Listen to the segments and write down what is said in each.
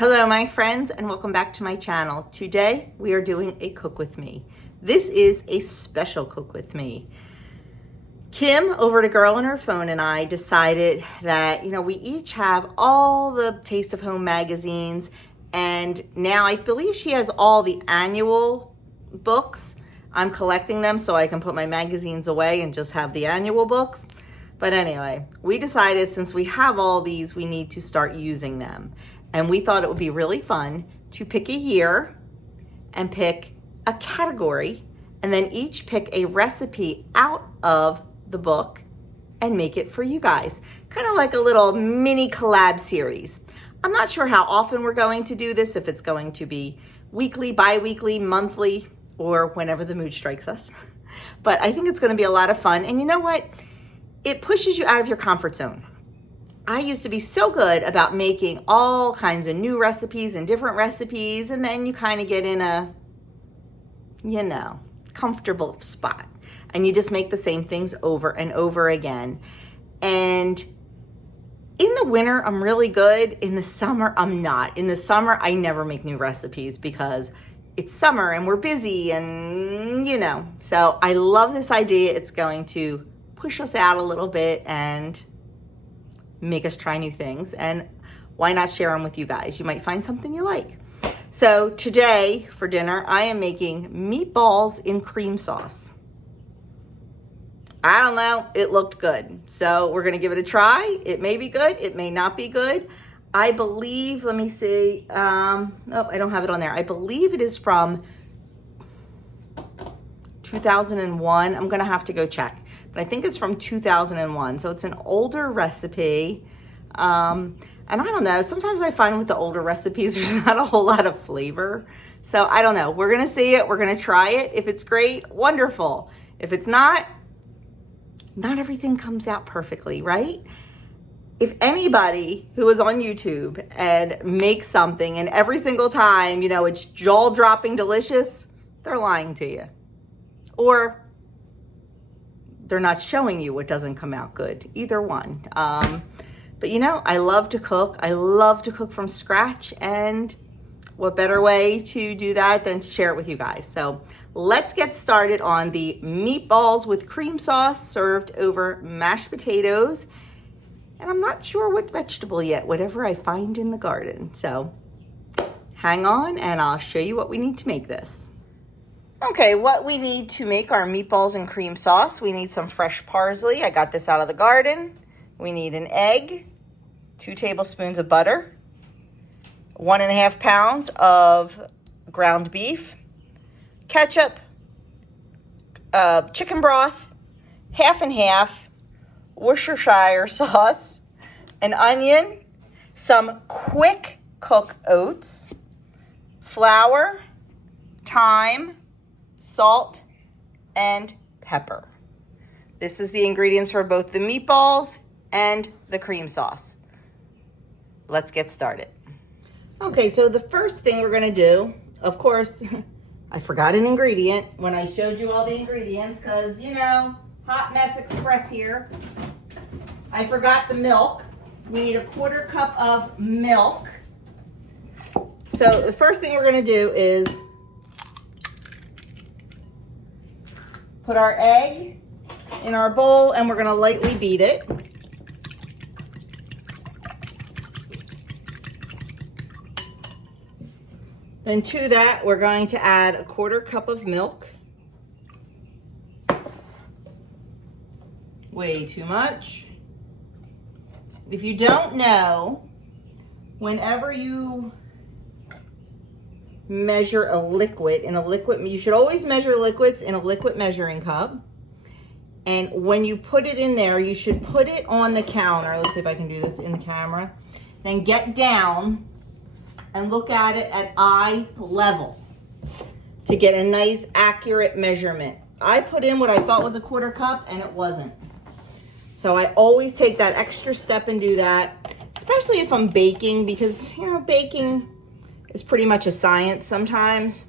Hello my friends and welcome back to my channel. Today we are doing a cook with me. This is a special cook with me. Kim over at A Girl on Her Phone and I decided that, we each have all the Taste of Home magazines, and now I believe she has all the annual books. I'm collecting them so I can put my magazines away and just have the annual books. But anyway, we decided since we have all these, we need to start using them. And we thought it would be really fun to pick a year and pick a category and then each pick a recipe out of the book and make it for you guys. Kind of like a little mini collab series. I'm not sure how often we're going to do this, if it's going to be weekly, bi-weekly, monthly, or whenever the mood strikes us. But I think it's going to be a lot of fun. And you know what? It pushes you out of your comfort zone. I used to be so good about making all kinds of new recipes and different recipes, and then you kind of get in a, comfortable spot. And you just make the same things over and over again. And in the winter, I'm really good. In the summer, I'm not. In the summer, I never make new recipes because it's summer and we're busy and, So I love this idea. It's going to push us out a little bit and make us try new things, and why not share them with you guys? You might find something you like. So today for dinner, I am making meatballs in cream sauce. I don't know, it looked good. So we're gonna give it a try. It may be good, it may not be good. I believe, let me see, I don't have it on there. I believe it is from 2001. I'm gonna have to go check, but I think it's from 2001. So it's an older recipe. And I don't know, sometimes I find with the older recipes, there's not a whole lot of flavor. So I don't know, we're gonna see it, we're gonna try it. If it's great, wonderful. If it's not everything comes out perfectly, right? If anybody who is on YouTube and makes something and every single time, it's jaw-dropping delicious, they're lying to you. Or they're not showing you what doesn't come out good. Either one. But I love to cook. I love to cook from scratch, and what better way to do that than to share it with you guys. So let's get started on the meatballs with cream sauce served over mashed potatoes. And I'm not sure what vegetable yet, whatever I find in the garden. So hang on and I'll show you what we need to make this. Okay, what we need to make our meatballs and cream sauce, we need some fresh parsley. I got this out of the garden. We need an egg, 2 tablespoons of butter, 1.5 pounds of ground beef, ketchup, chicken broth, half and half, Worcestershire sauce, an onion, some quick cook oats, flour, thyme, salt, and pepper. This is the ingredients for both the meatballs and the cream sauce. Let's get started. Okay, so the first thing we're gonna do, of course, I forgot an ingredient when I showed you all the ingredients because, hot mess express here. I forgot the milk. We need a 1/4 cup of milk. So the first thing we're gonna do is put our egg in our bowl and we're gonna lightly beat it. Then to that, we're going to add a 1/4 cup of milk. Way too much. If you don't know, whenever you measure a liquid in a liquid, you should always measure liquids in a liquid measuring cup. And when you put it in there, you should put it on the counter. Let's see if I can do this in the camera. Then get down and look at it at eye level to get a nice accurate measurement. I put in what I thought was a 1/4 cup and it wasn't. So I always take that extra step and do that, especially if I'm baking, because baking is pretty much a science sometimes.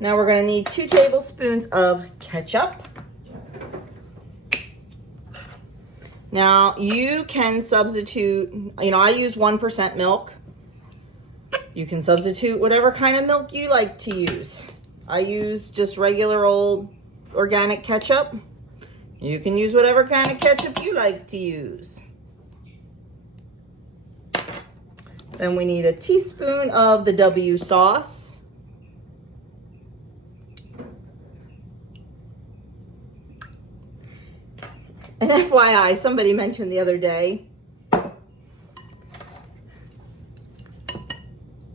Now we're gonna need 2 tablespoons of ketchup. Now you can substitute, you know, I use 1% milk. You can substitute whatever kind of milk you like to use. I use just regular old organic ketchup. You can use whatever kind of ketchup you like to use. Then we need a teaspoon of the W sauce. And FYI, somebody mentioned the other day,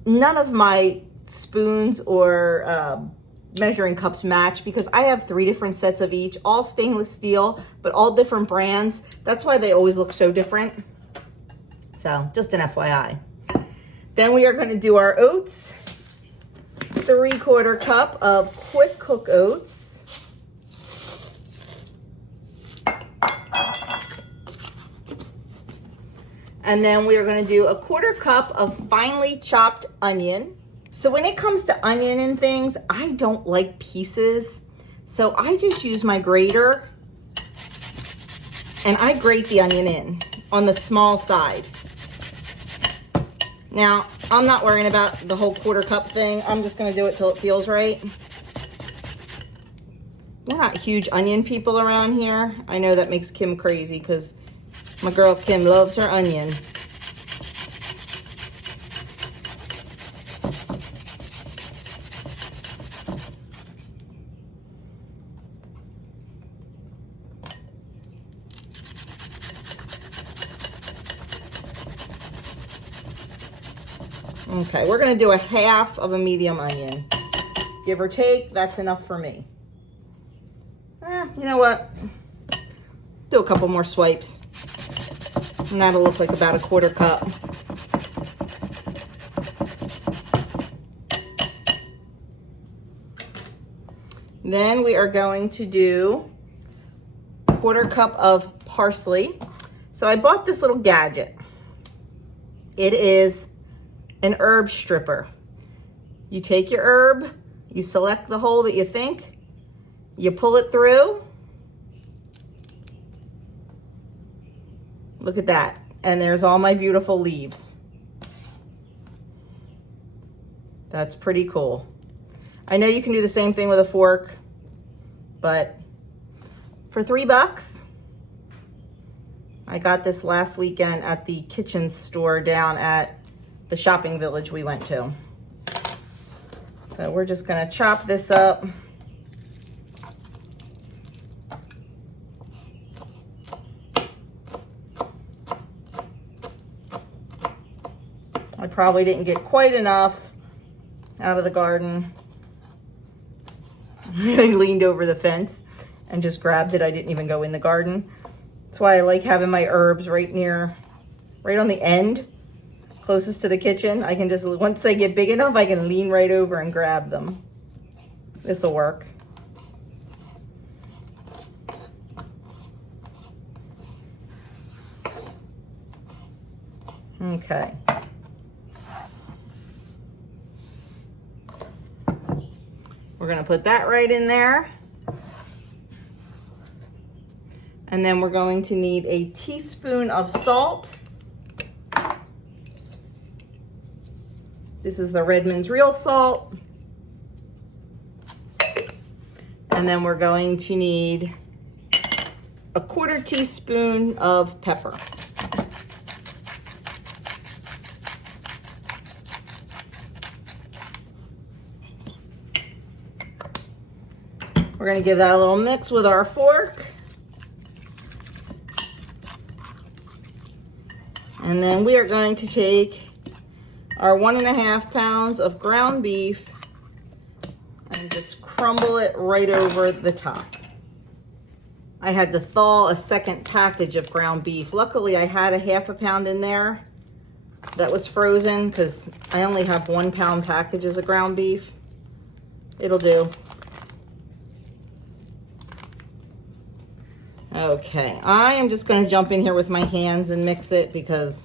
none of my spoons or measuring cups match because I have 3 different sets of each, all stainless steel, but all different brands. That's why they always look so different. So just an FYI. Then we are going to do our oats. 3/4 cup of quick cook oats. And then we are going to do 1/4 cup of finely chopped onion. So when it comes to onion and things, I don't like pieces. So I just use my grater and I grate the onion in on the small side. Now, I'm not worrying about the whole 1/4 cup thing. I'm just going to do it till it feels right. We're not huge onion people around here. I know that makes Kim crazy because my girl Kim loves her onion. Okay, we're going to do 1/2 of a medium onion. Give or take, that's enough for me. You know what? Do a couple more swipes. And that'll look like about 1/4 cup. Then we are going to do 1/4 cup of parsley. So I bought this little gadget. It is an herb stripper. You take your herb, you select the hole that you think, you pull it through. Look at that. And there's all my beautiful leaves. That's pretty cool. I know you can do the same thing with a fork, but for $3, I got this last weekend at the kitchen store down at the shopping village we went to. So we're just gonna chop this up. I probably didn't get quite enough out of the garden. I leaned over the fence and just grabbed it. I didn't even go in the garden. That's why I like having my herbs right on the end, closest to the kitchen. I can just, once they get big enough, I can lean right over and grab them. This will work. Okay. We're going to put that right in there. And then we're going to need a teaspoon of salt. This is the Redmond's real salt. And then we're going to need 1/4 teaspoon of pepper. We're going to give that a little mix with our fork. And then we are going to take our 1.5 pounds of ground beef and just crumble it right over the top. I had to thaw a second package of ground beef. Luckily, I had a 1/2 pound in there that was frozen because I only have 1 pound packages of ground beef. It'll do. Okay, I am just going to jump in here with my hands and mix it because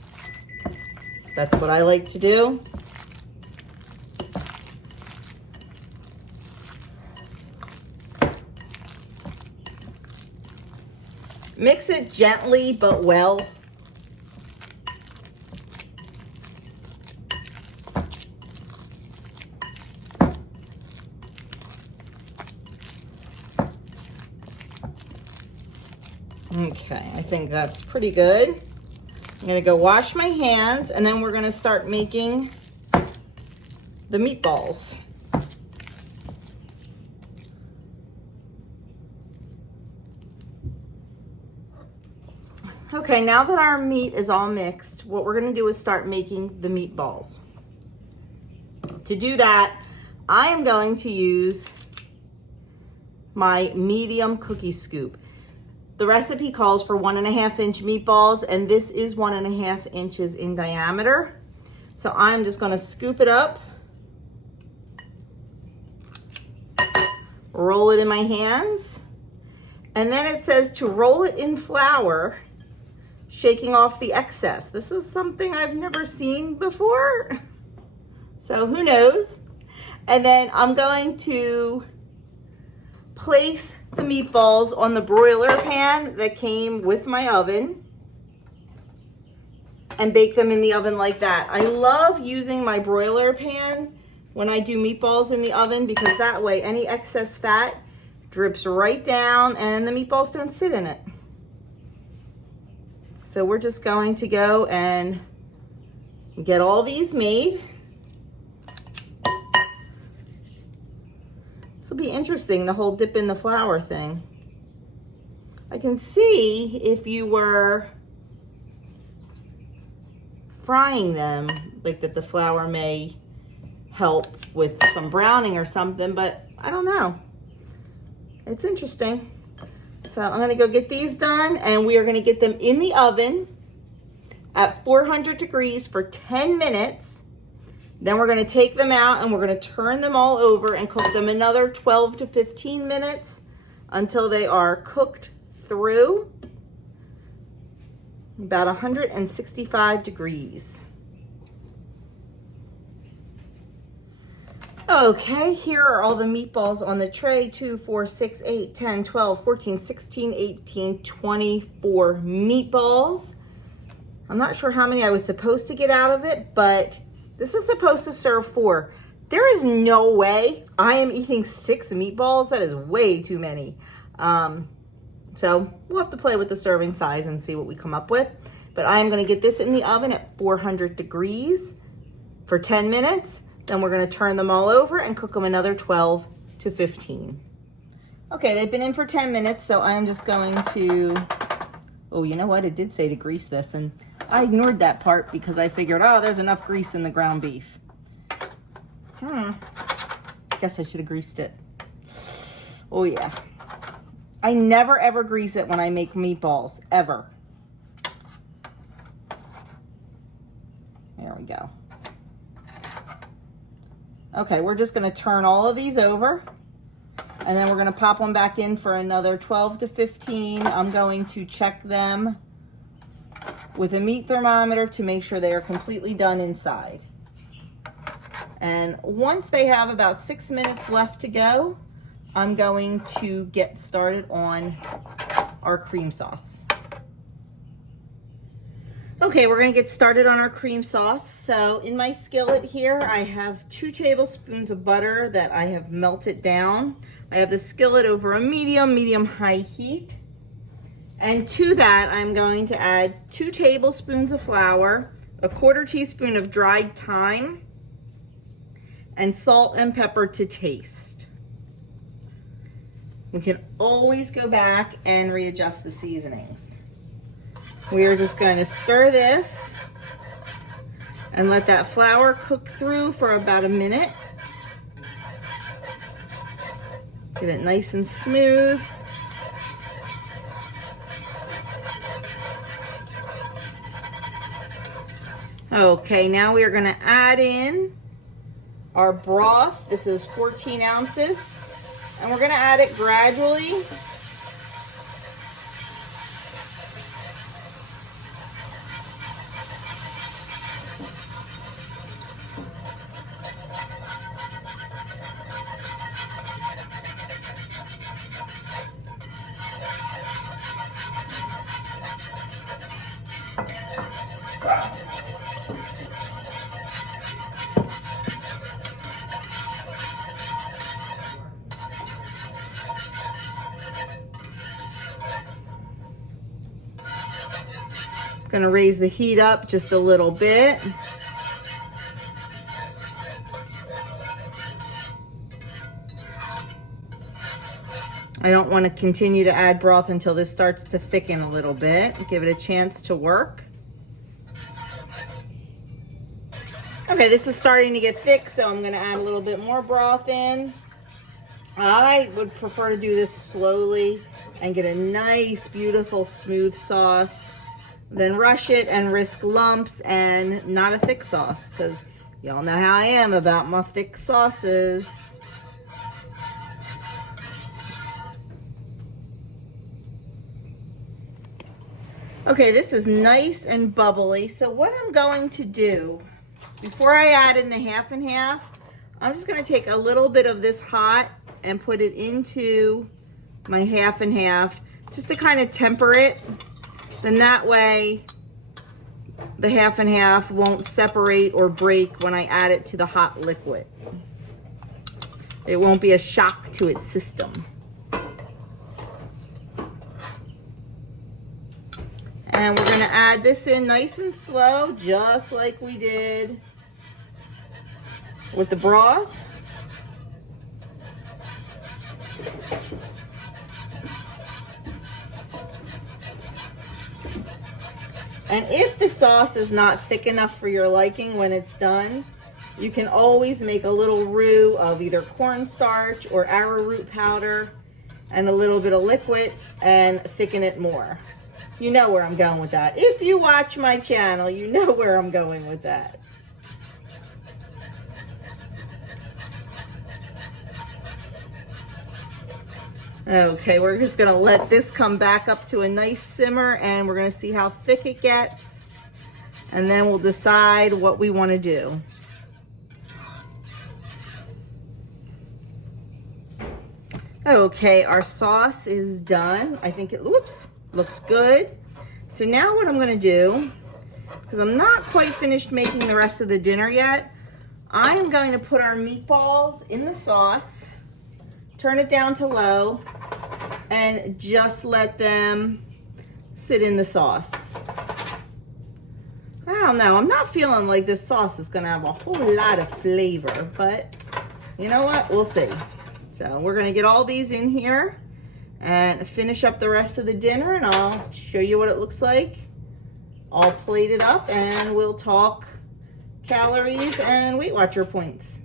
that's what I like to do. Mix it gently but well. Okay, I think that's pretty good. I'm gonna go wash my hands, and then we're gonna start making the meatballs. Okay, now that our meat is all mixed, what we're gonna do is start making the meatballs. To do that, I am going to use my medium cookie scoop. The recipe calls for 1.5 inch meatballs, and this is 1.5 inches in diameter. So I'm just gonna scoop it up, roll it in my hands, and then it says to roll it in flour, shaking off the excess. This is something I've never seen before, so who knows? And then I'm going to place the meatballs on the broiler pan that came with my oven and bake them in the oven like that. I love using my broiler pan when I do meatballs in the oven, because that way any excess fat drips right down and the meatballs don't sit in it. So we're just going to go and get all these made. This will be interesting, the whole dip in the flour thing. I can see if you were frying them, like that the flour may help with some browning or something, but I don't know. It's interesting. So I'm gonna go get these done, and we are gonna get them in the oven at 400 degrees for 10 minutes. Then we're gonna take them out and we're gonna turn them all over and cook them another 12 to 15 minutes until they are cooked through about 165 degrees. Okay, here are all the meatballs on the tray. 2, 4, 6, 8, 10, 12, 14, 16, 18, 24 meatballs. I'm not sure how many I was supposed to get out of it, but this is supposed to serve 4. There is no way I am eating 6 meatballs. That is way too many. So we'll have to play with the serving size and see what we come up with. But I am gonna get this in the oven at 400 degrees for 10 minutes. Then we're gonna turn them all over and cook them another 12 to 15. Okay, they've been in for 10 minutes, so I'm just going to, oh, you know what? It did say to grease this, and I ignored that part because I figured, oh, there's enough grease in the ground beef. Guess I should have greased it. Oh yeah. I never ever grease it when I make meatballs, ever. There we go. Okay, we're just gonna turn all of these over, and then we're gonna pop them back in for another 12 to 15. I'm going to check them with a meat thermometer to make sure they are completely done inside. And once they have about 6 minutes left to go, I'm going to get started on our cream sauce. Okay, we're gonna get started on our cream sauce. So in my skillet here, I have 2 tablespoons of butter that I have melted down. I have the skillet over a medium-high heat. And to that, I'm going to add 2 tablespoons of flour, a 1/4 teaspoon of dried thyme, and salt and pepper to taste. We can always go back and readjust the seasonings. We are just going to stir this and let that flour cook through for about a minute. Get it nice and smooth. Okay, now we are going to add in our broth. This is 14 ounces, and we're going to add it gradually. Gonna raise the heat up just a little bit. I don't want to continue to add broth until this starts to thicken a little bit. Give it a chance to work. Okay, this is starting to get thick, so I'm going to add a little bit more broth in. I would prefer to do this slowly and get a nice, beautiful, smooth sauce. Then rush it and risk lumps and not a thick sauce, because y'all know how I am about my thick sauces. Okay, this is nice and bubbly. So what I'm going to do, before I add in the half and half, I'm just going to take a little bit of this hot and put it into my half and half, just to kind of temper it. Then that way, the half and half won't separate or break when I add it to the hot liquid. It won't be a shock to its system. And we're gonna add this in nice and slow, just like we did with the broth. And if the sauce is not thick enough for your liking when it's done, you can always make a little roux of either cornstarch or arrowroot powder and a little bit of liquid and thicken it more. You know where I'm going with that. If you watch my channel, you know where I'm going with that. Okay, we're just gonna let this come back up to a nice simmer, and we're gonna see how thick it gets, and then we'll decide what we want to do. Okay, our sauce is done. I think it, whoops, looks good. So now what I'm gonna do, because I'm not quite finished making the rest of the dinner yet, I am going to put our meatballs in the sauce, turn it down to low, and just let them sit in the sauce. I don't know, I'm not feeling like this sauce is gonna have a whole lot of flavor, but you know what, we'll see. So we're gonna get all these in here and finish up the rest of the dinner, and I'll show you what it looks like. I'll plate it up and we'll talk calories and Weight Watcher points.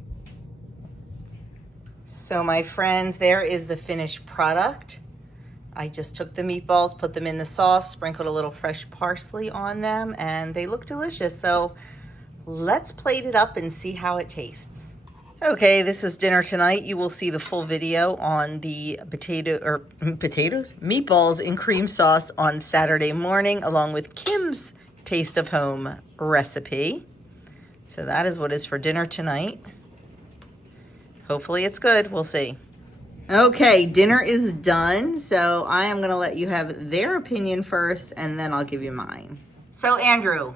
So my friends, there is the finished product. I just took the meatballs, put them in the sauce, sprinkled a little fresh parsley on them, and they look delicious. So let's plate it up and see how it tastes. Okay, this is dinner tonight. You will see the full video on the meatballs in cream sauce on Saturday morning, along with Kim's Taste of Home recipe. So that is what is for dinner tonight. Hopefully it's good, we'll see. Okay, dinner is done. So I am gonna let you have their opinion first, and then I'll give you mine. So Andrew,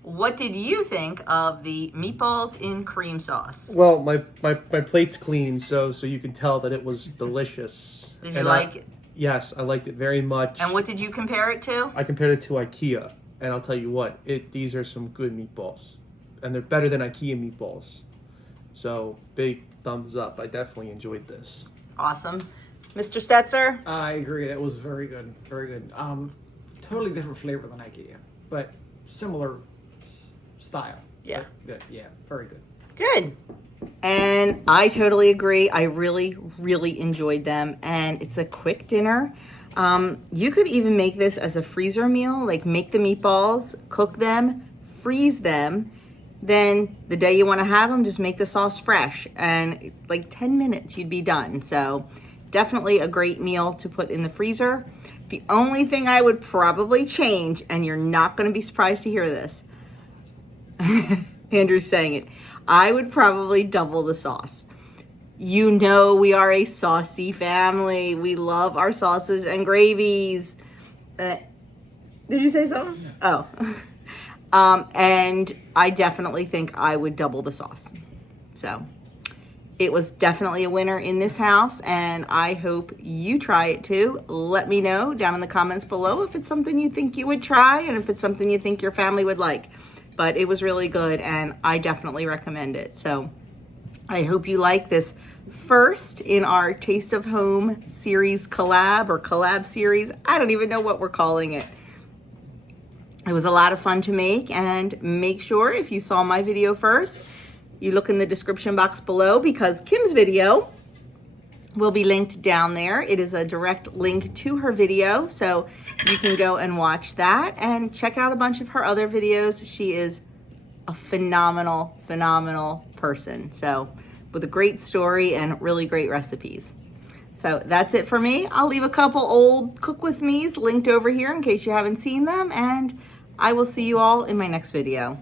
what did you think of the meatballs in cream sauce? Well, my plate's clean, so you can tell that it was delicious. Did you like it? Yes, I liked it very much. And what did you compare it to? I compared it to IKEA, and I'll tell you what, these are some good meatballs, and they're better than IKEA meatballs. So big thumbs up. I definitely enjoyed this. Awesome. Mr. Stetzer? I agree. That was very good. Very good. Totally different flavor than IKEA, but similar style. Yeah. Good. Yeah. Very good. Good. And I totally agree. I really, really enjoyed them. And it's a quick dinner. You could even make this as a freezer meal, like make the meatballs, cook them, freeze them. Then the day you want to have them, just make the sauce fresh. And like 10 minutes, you'd be done. So definitely a great meal to put in the freezer. The only thing I would probably change, and you're not going to be surprised to hear this, Andrew's saying it, I would probably double the sauce. You know we are a saucy family. We love our sauces and gravies. Did you say something? Yeah. Oh. And I definitely think I would double the sauce. So It was definitely a winner in this house, and I hope you try it too. Let me know down in the comments below if it's something you think you would try and if it's something you think your family would like. But it was really good, and I definitely recommend it. So I hope you like this first in our Taste of Home series collab, or collab series. I don't even know what we're calling it. It was a lot of fun to make, and make sure if you saw my video first, you look in the description box below, because Kim's video will be linked down there. It is a direct link to her video, so you can go and watch that and check out a bunch of her other videos. She is a phenomenal, phenomenal person. So with a great story and really great recipes. So that's it for me. I'll leave a couple old Cook With Me's linked over here in case you haven't seen them, and I will see you all in my next video.